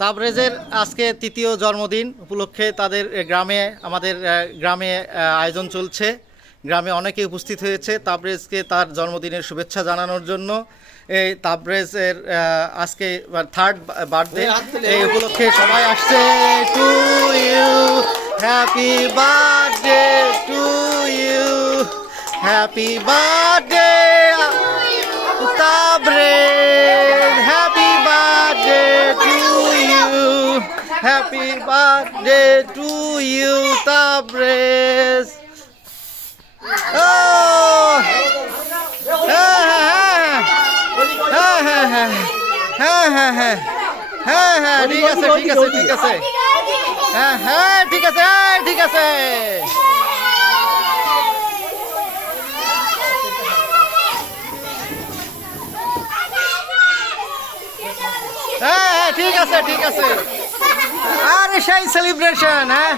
তাবরেজের আজকে তৃতীয় জন্মদিন উপলক্ষে তাদের গ্রামে আমাদের গ্রামে আয়োজন চলছে। গ্রামে অনেকে উপস্থিত হয়েছে তাবরেজকে তার জন্মদিনের শুভেচ্ছা জানানোর জন্য। এই তাবরেজের আজকে থার্ড বার্থডে, এই উপলক্ষে সবাই আসছে। To you, happy birthday to you, happy birthday Tabrez, happy birthday to you, happy birthday to you Tabrez. ও হ্যাঁ হ্যাঁ হ্যাঁ হ্যাঁ হ্যাঁ হ্যাঁ হ্যাঁ হ্যাঁ হ্যাঁ ঠিক আছে ঠিক আছে ঠিক আছে, হ্যাঁ হ্যাঁ ঠিক আছে ঠিক আছে। হ্যাঁ ঠিক আছে ঠিক আছে। আরে সেই সেলিব্রেশন, হ্যাঁ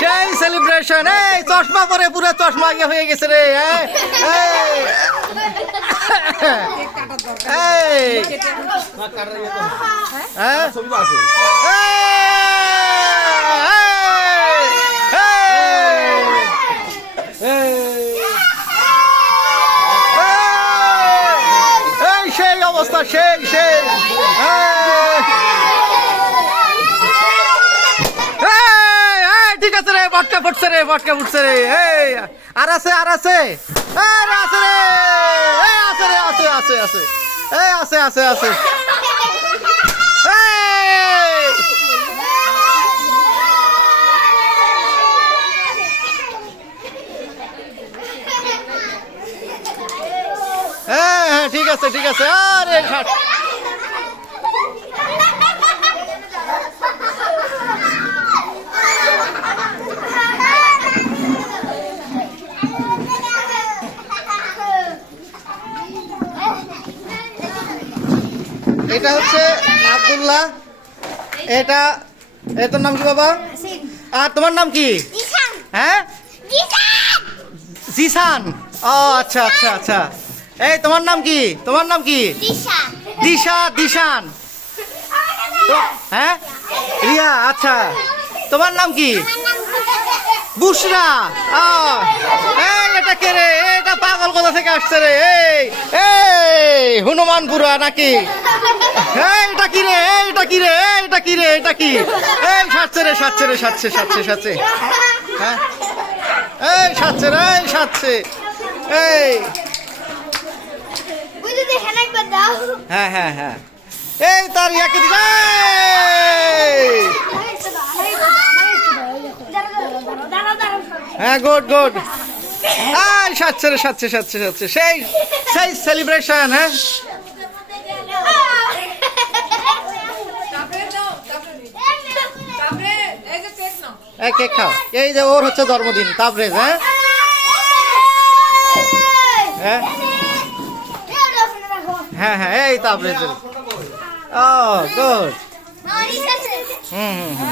সেই সেলিব্রেশন। এই চশমা পরে পুরো চশমা হয়ে গেছে রে। সেই অবস্থা, সেই সেই ঠিক আছে রে, বটকা ফুটছে রে, বটকা ফুটছে রে। এই আর আছে আর আছে, আছে রে, আছে রে, আছে আছে আছে, এই আছে আছে আছে। হ্যাঁ হ্যাঁ ঠিক আছে ঠিক আছে। আরে এটা হচ্ছে আব্দুল্লাহ, এটা তোর নাম কি বাবা? আর তোমার নাম কি? হ্যাঁ জিসান। ও আচ্ছা আচ্ছা আচ্ছা। এই তোমার নাম কি? তোমার নাম কি? দিশা, দিশান। হ্যাঁ রিয়া, আচ্ছা তোমার নাম কি? বুশরা। এই এটা কে রে? এটা পাগল কোথা থেকে আসছে রে? এই হনুমানপুরা নাকি? এটা কি রে? এটা কি রে? এটা কি রে? এটা কি? এই সাচ্ছে রে, সাচ্ছে রে, সাচ্ছে সাচ্ছে সাচ্ছে। হ্যাঁ এই সাচ্ছে রে, এই সাচ্ছে। এই হ্যাঁ হ্যাঁ হ্যাঁ এই তার ইয়াকে দিবে। হ্যাঁ গুড গুড। সাচ্ছে রে, সাচ্ছে সাচ্ছে সাচ্ছে। সেই সেই সেলিব্রেশন। হ্যাঁ কেক খাও। এই যে ওর হচ্ছে জন্মদিন তাবরেজ। হ্যাঁ হ্যাঁ হ্যাঁ হ্যাঁ এই তাবরেজের। ও গুড। হুম হুম হুম।